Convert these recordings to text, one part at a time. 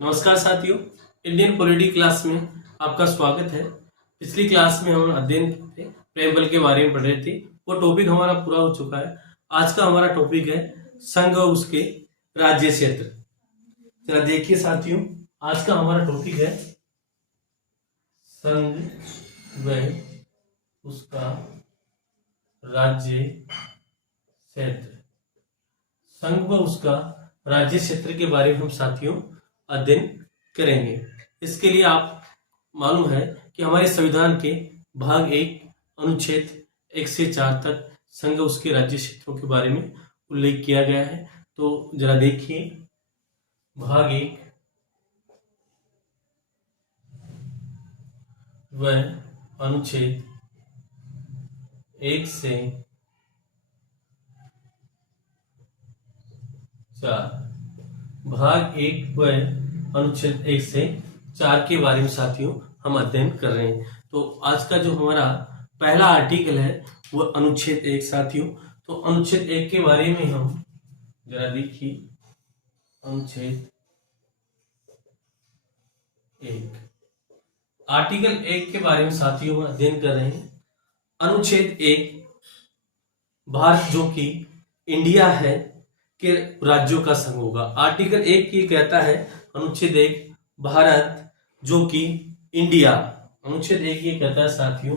नमस्कार साथियों, Indian polity class में आपका स्वागत है। पिछली क्लास में हम अध्ययन थे प्रेमबल के बारे में पढ़ रहे थे। वो टॉपिक हमारा पूरा हो चुका है। आज का हमारा टॉपिक है संघ और उसके राज्य क्षेत्र। जरा देखिए साथियों, आज का हमारा टॉपिक है संघ व उसका राज्य क्षेत्र। संघ व उसका राज्य क्षेत्र के बारे में हम साथियों अध्ययन करेंगे। इसके लिए आप मालूम है कि हमारे संविधान के भाग 1 अनुच्छेद 1 से 4 तक संघ उसके राज्य क्षेत्रों के बारे में उल्लेख किया गया है। तो जरा देखिए, भाग 1 व अनुच्छेद 1 से 4, भाग 1 व अनुच्छेद 1 से 4 के बारे में साथियों हम अध्ययन कर रहे हैं। तो आज का जो हमारा पहला आर्टिकल है वो अनुच्छेद 1 साथियों। तो अनुच्छेद 1 के बारे में हम जरा देखिए, अनुच्छेद 1 आर्टिकल 1 के बारे में साथियों हम अध्ययन कर रहे हैं। अनुच्छेद 1 भारत जो कि इंडिया है के राज्यों का संघ होगा। आर्टिकल 1 ये कहता है, अनुच्छेद 1 भारत जो कि इंडिया, अनुच्छेद 1 ये कहता है साथियों,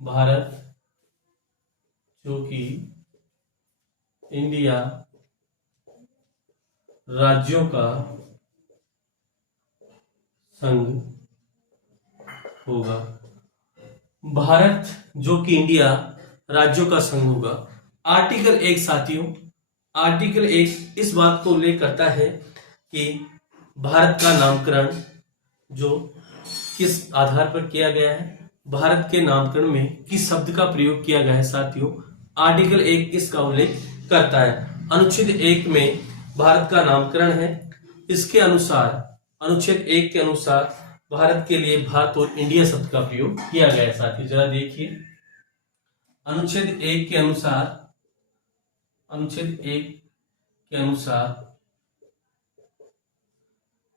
भारत जो कि इंडिया राज्यों का संघ होगा। भारत जो कि इंडिया राज्यों का संघ होगा। आर्टिकल 1 साथियों, आर्टिकल 1 इस बात को उल्लेख करता है कि भारत का नामकरण जो किस आधार पर किया गया है, भारत के नामकरण में किस शब्द का प्रयोग किया गया है साथियों, आर्टिकल 1 इसका उल्लेख करता है। अनुच्छेद 1 में भारत का नामकरण है। इसके अनुसार, अनुच्छेद 1 के अनुसार भारत के लिए भारत और इंडिया शब्द का प्रयोग किया गया है साथियों। जरा देखिए, अनुच्छेद 1 के अनुसार, अनुच्छेद 1 के अनुसार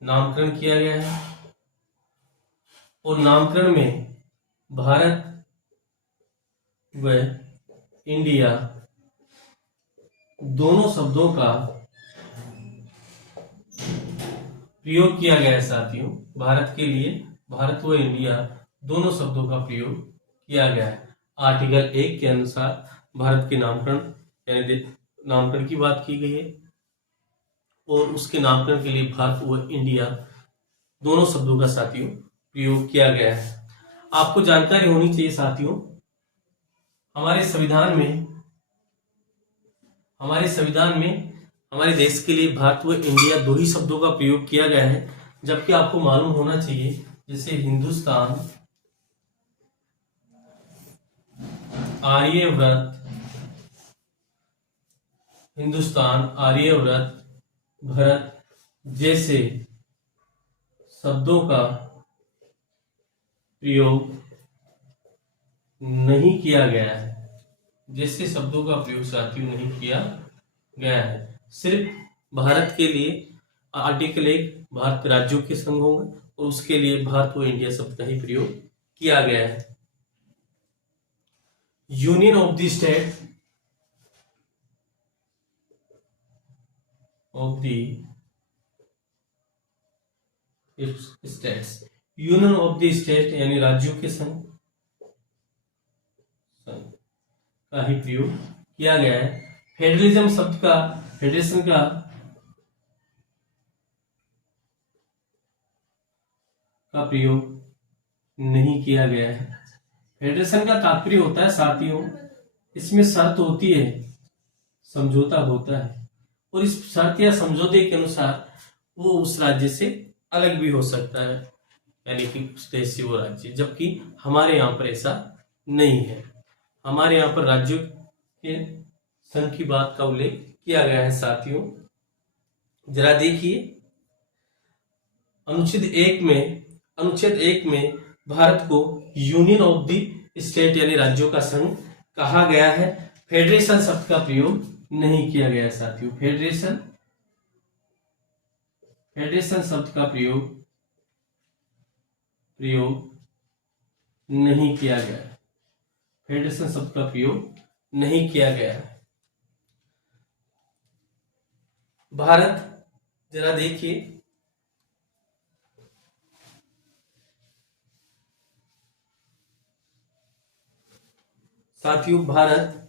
नामकरण किया गया है और नामकरण में भारत व इंडिया दोनों शब्दों का प्रयोग किया गया है साथियों। भारत के लिए भारत व इंडिया दोनों शब्दों का प्रयोग किया गया है। आर्टिकल 1 के अनुसार भारत के नामकरण यानी नामकरण की बात की गई है और उसके नामकरण के लिए भारत व इंडिया दोनों शब्दों का साथियों प्रयोग किया गया है। आपको जानकारी होनी चाहिए साथियों, हमारे संविधान में हमारे देश के लिए भारत व इंडिया दो ही शब्दों का प्रयोग किया गया है। जबकि आपको मालूम होना चाहिए, जैसे हिंदुस्तान आर्यव्रत, भारत जैसे शब्दों का प्रयोग नहीं किया गया है। जैसे शब्दों का प्रयोग साथियों नहीं किया गया है। सिर्फ भारत के लिए आर्टिकल 1 भारत राज्यों के संघ होंगे और उसके लिए भारत व इंडिया शब्द का ही प्रयोग किया गया है। Union of the state of the states, union of the state यानी राज्यों के संघ का ही प्रयोग किया गया है। फेडरलिज्म शब्द का, फेडरेशन का प्रयोग नहीं किया गया है। फेडरेशन का तात्पर्य होता है साथियों, इसमें शर्त होती है, समझौता होता है और इस शर्त या समझौते के अनुसार वो उस राज्य से अलग भी हो सकता है, यानी कि उस देश से वो राज्य। जबकि हमारे यहाँ पर ऐसा नहीं है। हमारे यहाँ पर राज्यों के संघ की बात का उल्लेख किया गया है साथियों। जरा देखिए, अनुच्छेद 1 में भारत को यूनियन ऑफ द स्टेट यानी राज्यों का संघ कहा गया है। फेडरेशन शब्द का प्रयोग नहीं किया गया साथियों। फेडरेशन शब्द का प्रयोग नहीं किया गया है। फेडरेशन शब्द का प्रयोग नहीं किया गया है। भारत, जरा देखिए, साथियों, भारत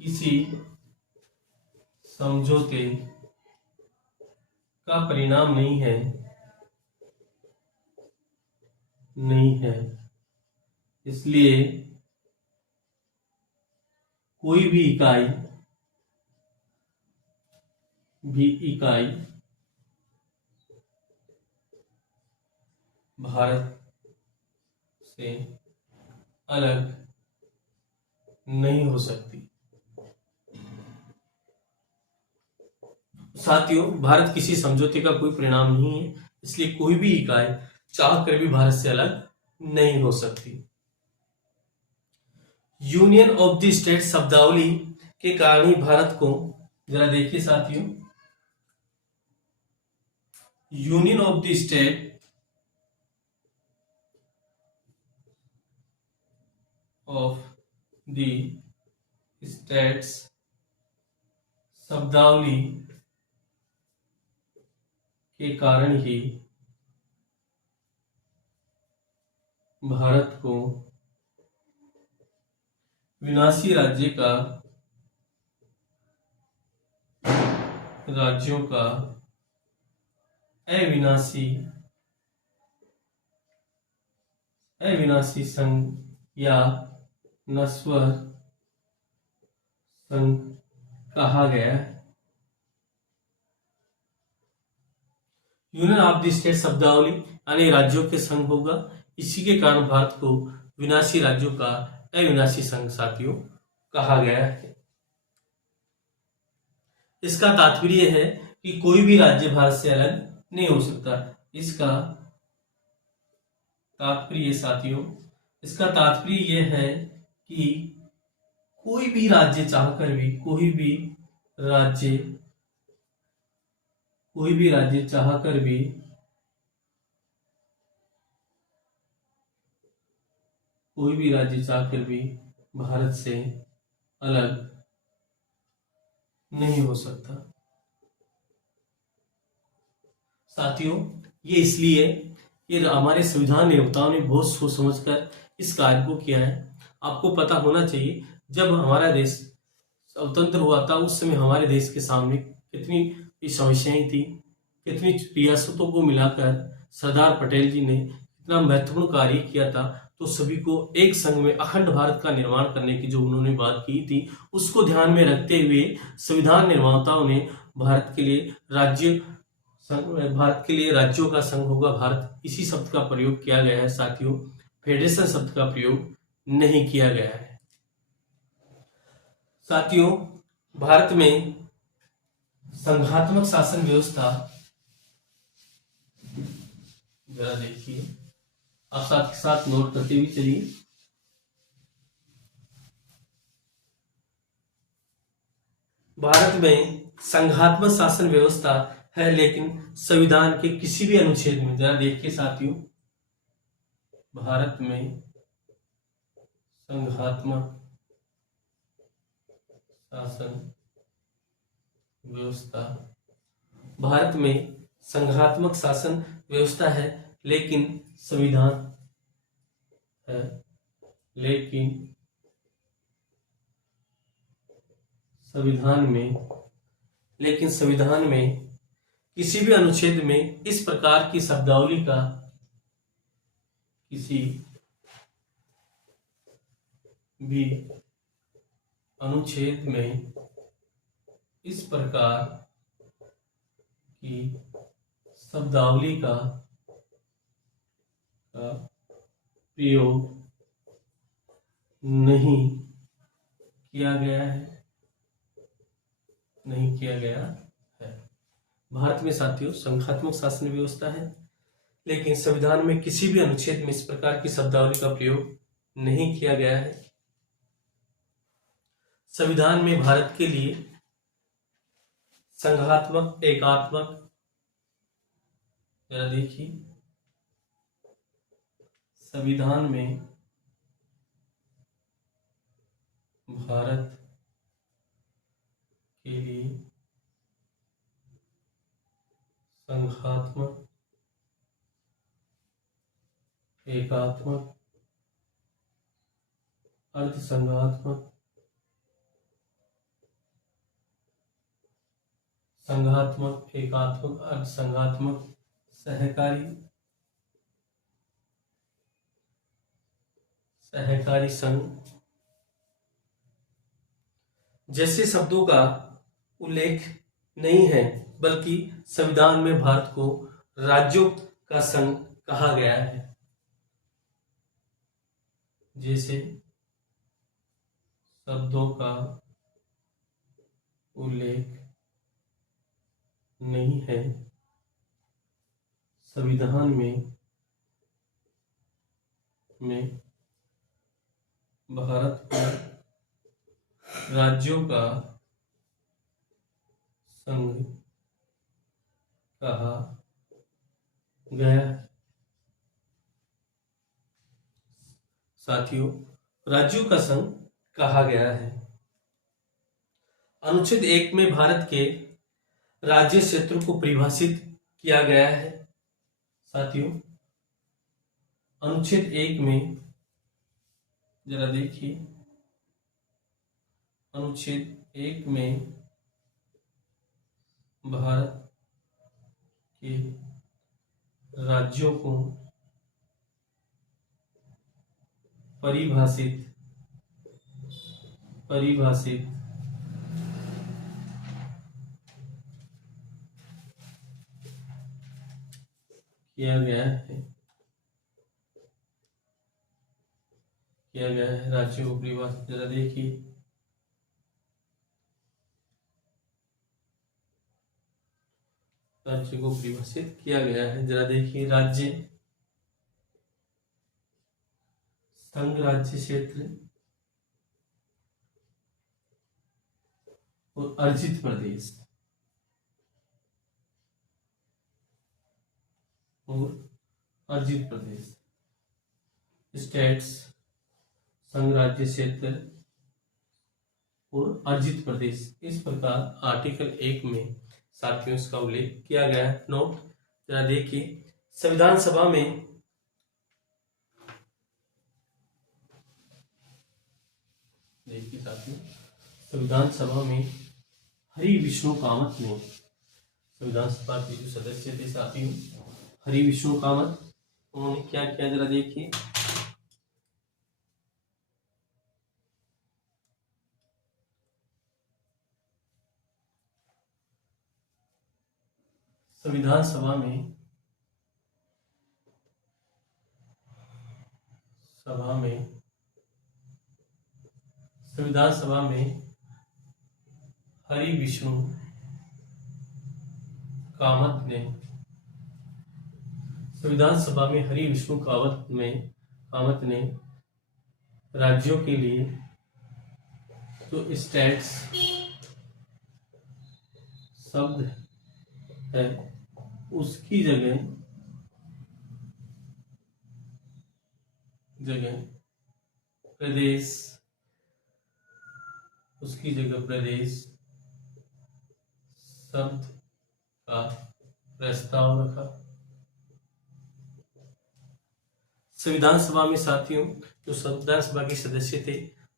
किसी समझौते का परिणाम नहीं है, इसलिए कोई भी इकाई भारत से अलग नहीं हो सकती। साथियों, भारत किसी समझौते का कोई परिणाम नहीं है, इसलिए कोई भी इकाई चाह कर भी भारत से अलग नहीं हो सकती। यूनियन ऑफ द स्टेट शब्दावली के कारण ही भारत को, जरा देखिए साथियों, union of the state states शब्दावली के कारण ही भारत को विनाशी राज्यों का अविनाशी संघ या नश्वर संघ कहा गया है। यूनियन ऑफ द स्टेट शब्दावली यानी राज्यों के संघ होगा, इसी के कारण भारत को विनाशी राज्यों का अविनाशी संघ साथियों कहा गया है। इसका तात्पर्य है कि कोई भी राज्य भारत से अलग नहीं हो सकता। इसका तात्पर्य साथियों, इसका तात्पर्य यह है कि कोई भी राज्य चाहकर भी, कोई भी राज्य चाहकर भी भारत से अलग नहीं हो सकता। साथियों, ये इसलिए ये हमारे संविधान निर्माताओं ने बहुत सोच समझकर इस कार्य को किया है। आपको पता होना चाहिए, जब हमारा देश स्वतंत्र हुआ था उस समय हमारे देश के सामने कितनी समस्याएं थी, कितनी रियासतों को मिलाकर सरदार पटेल जी ने इतना महत्वपूर्ण कार्य किया था। तो सभी को एक संघ में अखंड भारत का निर्माण करने की जो उन्होंने बात की थी, उसको ध्यान में रखते हुए संविधान निर्माताओं ने भारत के लिए राज्यों का संघ होगा भारत, इसी शब्द का प्रयोग किया गया है साथियों। फेडरेशन शब्द का प्रयोग नहीं किया गया है। साथियों, भारत में संघात्मक शासन व्यवस्था, जरा देखिए, आप साथ के साथ नोट करते हुए चलिए। भारत में संघात्मक शासन व्यवस्था है, लेकिन संविधान के किसी भी अनुच्छेद में, जरा देखिए साथियों, भारत में संघात्मक शासन व्यवस्था, भारत में संघात्मक शासन व्यवस्था है, लेकिन संविधान में किसी भी अनुच्छेद में इस प्रकार की शब्दावली का, किसी भी अनुच्छेद में इस प्रकार की शब्दावली का प्रयोग नहीं किया गया है। भारत में साथियों संघात्मक शासन व्यवस्था है, लेकिन संविधान में किसी भी अनुच्छेद में इस प्रकार की शब्दावली का प्रयोग नहीं किया गया है। संविधान में भारत के लिए संघात्मक एकात्मक, जरा देखिए, संविधान में भारत के लिए संघात्मक एकात्मक अर्धसंघात्मक संघात्मक एकात्मक अर्धसंघात्मक सहकारी संघ जैसे शब्दों का उल्लेख नहीं है, बल्कि संविधान में भारत को राज्यों का संघ कहा गया है। जैसे शब्दों का उल्लेख नहीं है, संविधान में भारत को राज्यों का संघ कहा गया है। साथियों, राज्यों का संघ कहा गया है। अनुच्छेद 1 में भारत के राज्य क्षेत्र को परिभाषित किया गया है। साथियों, अनुच्छेद 1 में जरा देखिए, अनुच्छेद 1 में भारत के राज्यों को परिभाषित किया गया है राज्यों को परिभाषित, जरा देखिए, राज्य को परिभाषित किया गया है। जरा देखिए, राज्य, संघ राज्य क्षेत्र और अर्जित प्रदेश स्टेट्स, संघ राज्य क्षेत्र और अर्जित प्रदेश। इस प्रकार आर्टिकल 1 में साथियों इसका उल्लेख किया गया है। नोट, जरा देखिए, संविधान सभा में देखिए साथियों, संविधान सभा में हरि विष्णु कामत ने, संविधान सभा के जो सदस्य थे साथियों हरि विष्णु कामत, उन्होंने क्या किया, जरा देखिए, संविधान सभा में हरि विष्णु कामत ने, संविधान सभा में हरि विष्णु कामत ने राज्यों के लिए जो स्टेट्स शब्द है उसकी जगह प्रदेश शब्द का प्रस्ताव रखा। संविधान सभा में साथियों जो संविधान सभा के सदस्य थे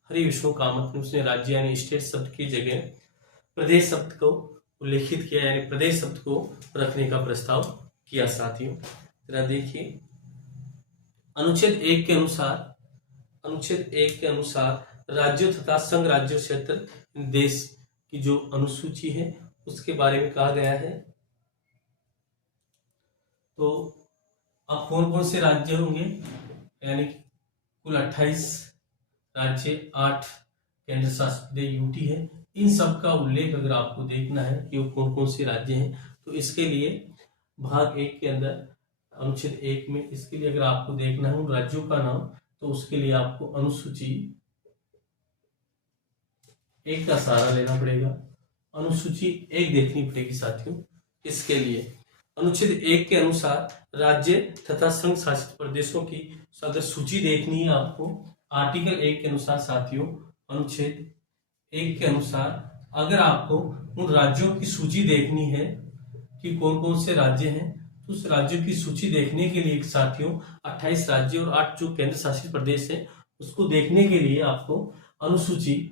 हरि विष्णु कामत ने, उसने राज्य यानी स्टेट शब्द की जगह प्रदेश शब्द को उल्लेखित किया, यानी प्रदेश शब्द को रखने का प्रस्ताव किया। साथियों जरा देखिए, अनुच्छेद 1 के अनुसार राज्यों तथा संघ राज्य क्षेत्र देश की जो अनुसूची है उसके बारे में कहा गया है। तो अब कौन कौन से राज्य होंगे, यानी कुल 28 राज्य, 8 केंद्र शासित यूटी है। इन सब का उल्लेख अगर आपको देखना है कि वो कौन कौन से राज्य हैं, तो इसके लिए भाग 1 के अंदर अनुच्छेद 1 में इसके लिए अगर आपको देखना है उन राज्यों का नाम, तो उसके लिए आपको अनुसूची एक का सहारा लेना पड़ेगा। अनुसूची एक देखनी पड़ेगी साथियों। इसके लिए अनुच्छेद एक के अनुसार राज्य तथा संघ शासित प्रदेशों की अगर सूची देखनी है आपको, आर्टिकल एक के अनुसार साथियों, अनुच्छेद एक के अनुसार अगर आपको उन राज्यों की सूची देखनी है कि कौन कौन से राज्य हैं, तो उस राज्यों की सूची देखने के लिए साथियों 28 राज्य और 8 जो केंद्र शासित प्रदेश है उसको देखने के लिए आपको अनुसूची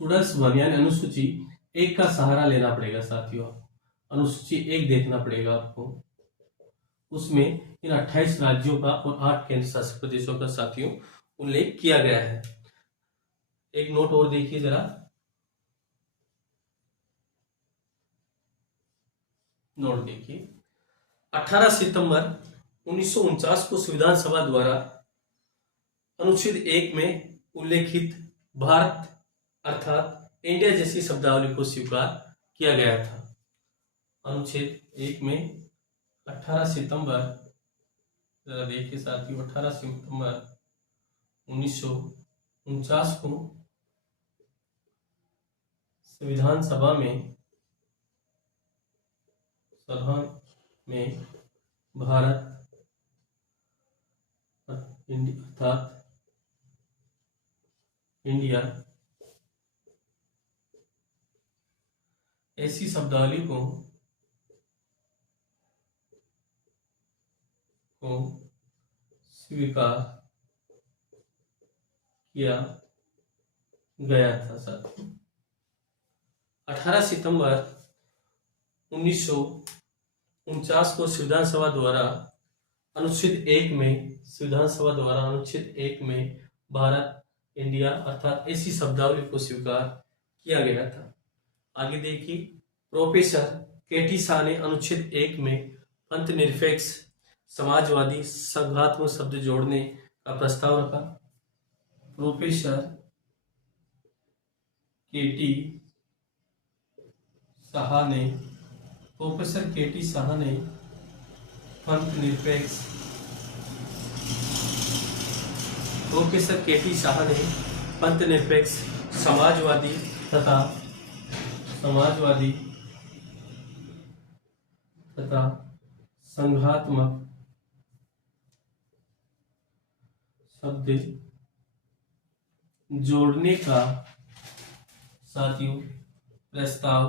अनुसूची एक का सहारा लेना पड़ेगा साथियों। अनुसूची एक देखना पड़ेगा आपको, उसमें इन 28 राज्यों का और 8 केंद्र शासित प्रदेशों का साथियों उल्लेख किया गया है। एक नोट और देखिए जरा, नोट देखिए, 18 सितंबर 1949 को संविधान सभा द्वारा अनुच्छेद एक में उल्लेखित भारत अर्थात इंडिया जैसी शब्दावली को स्वीकार किया गया था। अनुच्छेद एक में 18 सितंबर, जरा देखिए साथियों, 18 सितंबर 1949 को संविधान सभा में भारत अर्थात इंडिया ऐसी शब्दावली को स्वीकार किया गया था साथियों। 18 सितंबर 1949 को संविधान सभा द्वारा अनुच्छेद एक में भारत इंडिया अर्थात ऐसी शब्दावली को स्वीकार किया गया था। आगे देखिए, प्रोफेसर केटी शाह ने अनुच्छेद एक में पंथ निरपेक्ष समाजवादी संघात्मक शब्द जोड़ने का प्रस्ताव रखा। प्रोफेसर केटी शाह ने पंथ निरपेक्ष समाजवादी तथा संघात्मक शब्द जोड़ने का साथियों प्रस्ताव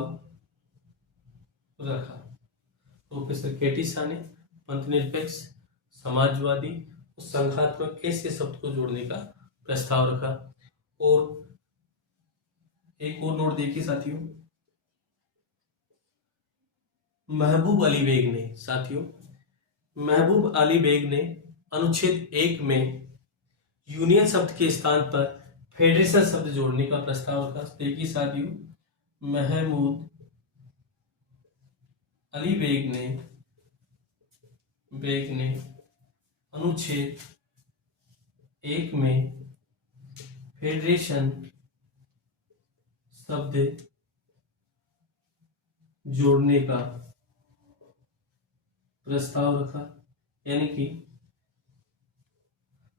रखा। प्रोफेसर केटी शाह ने पंथ निरपेक्ष समाजवादी और संघात्मक ऐसे शब्द को जोड़ने का प्रस्ताव रखा। और एक और नोट देखिए साथियों, महबूब अली बेग ने अनुच्छेद एक में यूनियन शब्द के स्थान पर फेडरेशन शब्द जोड़ने का प्रस्ताव रखा। देखिए साथियों, महमूद अली बेग ने अनुच्छेद एक में फेडरेशन शब्द जोड़ने का प्रस्ताव रखा। यानी कि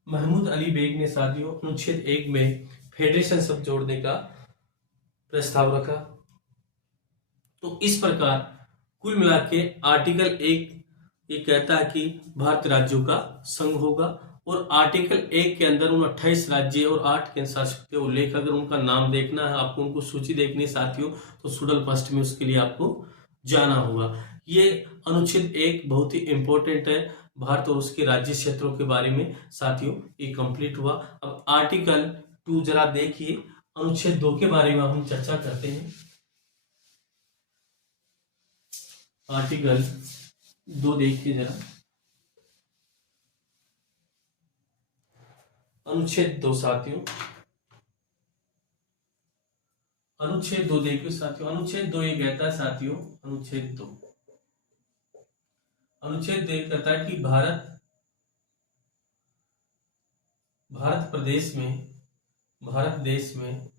महमूद अली बेग ने साथियों अनुच्छेद एक में फेडरेशन शब्द जोड़ने का प्रस्ताव रखा। तो इस प्रकार कुल मिला के आर्टिकल एक ये कहता है कि भारत राज्यों का संघ होगा, और आर्टिकल एक के अंदर उन 28 राज्य और 8 केंद्र शासित के उल्लेख, अगर उनका नाम देखना है आपको, उनको सूची देखनी है साथियों, तो सुडल फर्स्ट में उसके लिए आपको जाना होगा। ये अनुच्छेद एक बहुत ही इंपॉर्टेंट है भारत और उसके राज्य क्षेत्रों के बारे में साथियों, ये कंप्लीट हुआ। अब आर्टिकल 2 जरा देखिए, अनुच्छेद 2 के बारे में हम चर्चा करते हैं। आर्टिकल 2 देखिए जरा, अनुच्छेद 2 साथियों, अनुच्छेद 2 देखिए साथियों, अनुच्छेद 2 ये कहता है साथियों, अनुच्छेद 2 कहता है कि भारत देश में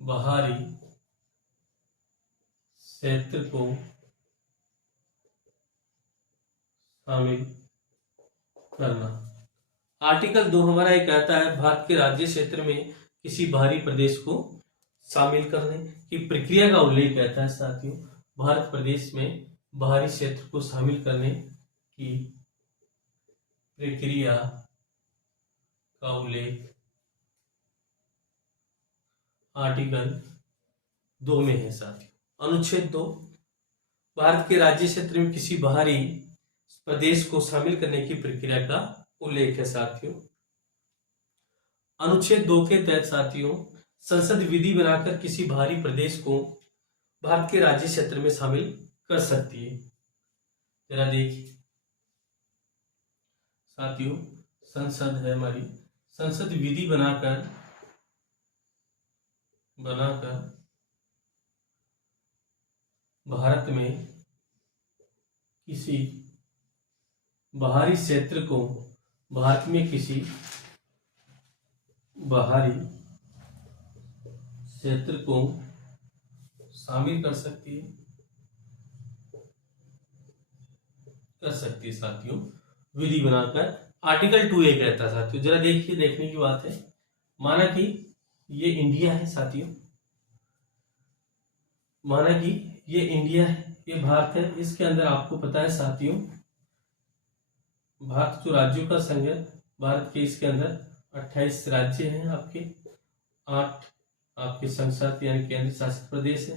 बाहरी क्षेत्र को शामिल करना। आर्टिकल 2 हमारा ये कहता है भारत के राज्य क्षेत्र में किसी बाहरी प्रदेश को शामिल करने की प्रक्रिया का उल्लेख कहता है साथियों। भारत प्रदेश में बाहरी क्षेत्र को शामिल करने की प्रक्रिया का उल्लेख आर्टिकल 2 में है साथियों। अनुच्छेद 2 भारत के राज्य क्षेत्र में किसी बाहरी प्रदेश को शामिल करने की प्रक्रिया का उल्लेख है साथियों। अनुच्छेद 2 के तहत साथियों संसद विधि बनाकर किसी बाहरी प्रदेश को भारत के राज्य क्षेत्र में शामिल कर सकती है। जरा देखिए साथियों, संसद है हमारी, संसद विधि बनाकर भारत में किसी बाहरी क्षेत्र को भारत में किसी बाहरी क्षेत्र को शामिल कर सकती है साथियों विधि बनाकर। आर्टिकल 2 एक रहता है साथियों। जरा देखिए, देखने की बात है, माना कि ये इंडिया है साथियों, माना कि ये इंडिया है, ये भारत है। इसके अंदर आपको पता है साथियों, भारत जो राज्यों का संघ है, भारत के इसके अंदर 28 राज्य हैं आपके, 8 आपके संसद यानी केंद्र शासित प्रदेश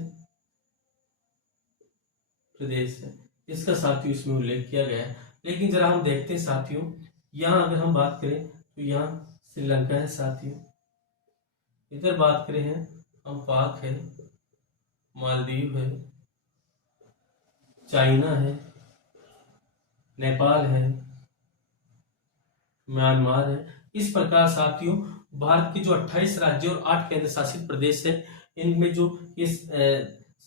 है। इसका साथियों इसमें उल्लेख किया गया है। लेकिन जरा हम देखते हैं साथियों, यहाँ अगर हम बात करें तो यहाँ श्रीलंका है साथियों, इधर बात करें हैं हम पाक है, मालदीव है, चाइना है, नेपाल है, म्यांमार है। इस प्रकार साथियों भारत के जो 28 राज्य और 8 केंद्र शासित प्रदेश है, इनमें जो इस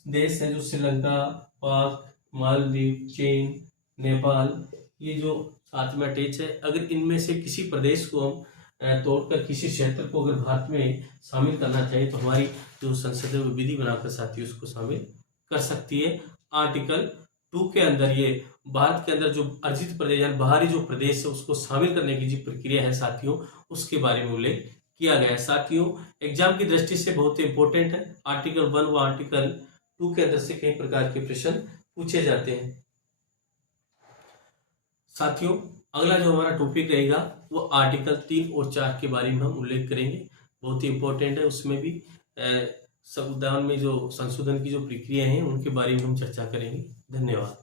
देश है जो श्रीलंका, पाक, मालदीव, चीन, नेपाल, ये जो साथ में अटैच है, अगर इनमें से किसी प्रदेश को हम तोड़कर किसी क्षेत्र को अगर भारत में शामिल करना चाहिए तो हमारी जो संसद है वो विधि बनाकर साथियों उसको शामिल कर सकती है। आर्टिकल 2 के अंदर ये भारत के अंदर जो अर्जित प्रदेश यानी बाहरी जो प्रदेश है उसको शामिल करने की जो प्रक्रिया है साथियों उसके बारे में उल्लेख किया गया है। साथियों एग्जाम की दृष्टि से बहुत इंपॉर्टेंट है। आर्टिकल 1 व आर्टिकल 2 के अंदर से कई प्रकार के प्रश्न पूछे जाते हैं। साथियों अगला जो हमारा टॉपिक रहेगा वो आर्टिकल 3 और 4 के बारे में हम उल्लेख करेंगे, बहुत ही इंपॉर्टेंट है। उसमें भी संविधान में जो संशोधन की जो प्रक्रिया है उनके बारे में हम चर्चा करेंगे। धन्यवाद।